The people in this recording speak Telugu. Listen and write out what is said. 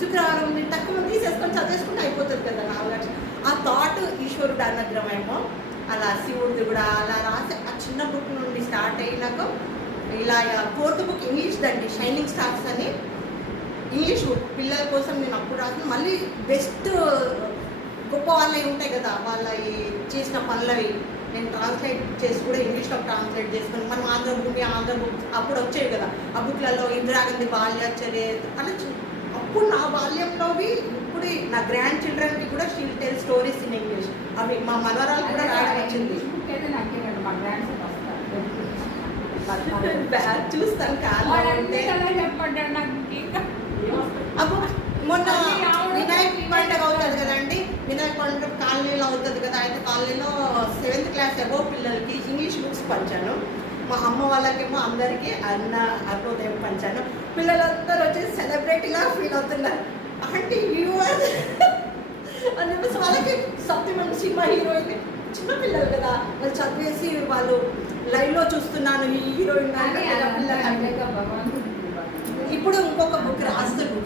శుక్రవారం తక్కువ తీసేసుకొని చదివేసుకుంటే అయిపోతుంది కదా 4 లక్షలు. ఆ థాట్ ఈశ్వరుడు అనుగ్రహమేమో. అలా శివుడిది కూడా అలా రాసి ఆ చిన్న బుక్ నుండి స్టార్ట్ అయినాక ఇలా 4th బుక్ ఇంగ్లీష్ దండి, షైనింగ్ స్టార్స్ అని ఇంగ్లీష్ బుక్ పిల్లల కోసం నేను అప్పుడు రాసిన. మళ్ళీ బెస్ట్ గొప్ప వాళ్ళవి ఉంటాయి కదా, వాళ్ళ చేసిన పనులవి నేను ట్రాన్స్లేట్ చేసి కూడా ఇంగ్లీష్లో ట్రాన్స్లేట్ చేసుకుని మనం ఆంధ్రభూమి ఆంధ్ర బుక్ అప్పుడు వచ్చేవి కదా, ఆ బుక్లలో ఇందిరాగాంధీ బాల్యాచర్య అలా అప్పుడు నా బాల్యంలోవి ఇప్పుడు నా గ్రాండ్ చిల్డ్రన్కి కూడా she'll tell stories in English. అవి మా మనవరాలు కూడా రావడం వచ్చింది. చూస్తాను అప్పుడు మొన్న వినాయక పండుగ అవుతుంది కదండి, వినాయక పండుగ కాలనీలో అవుతుంది కదా, అయితే కాలనీలో 7th క్లాస్ అబోవ్ పిల్లలకి ఇంగ్లీష్ బుక్స్ పంచాను. మా అమ్మ వాళ్ళకేమో అందరికీ అరుణోదయం పంచాను. పిల్లలందరూ వచ్చి సెలబ్రిటీగా ఫీల్ అవుతున్నారు, అంటే వ్యూవర్స్ అని చెప్పేసి. వాళ్ళకి సత్యమణి సినిమా హీరోయిన్ చిన్నపిల్లలు కదా, వాళ్ళు చదివేసి వాళ్ళు లైవ్లో చూస్తున్నాను ఈ హీరోయిన్. ఇప్పుడు ఇంకొక బుక్ రాస్తాను.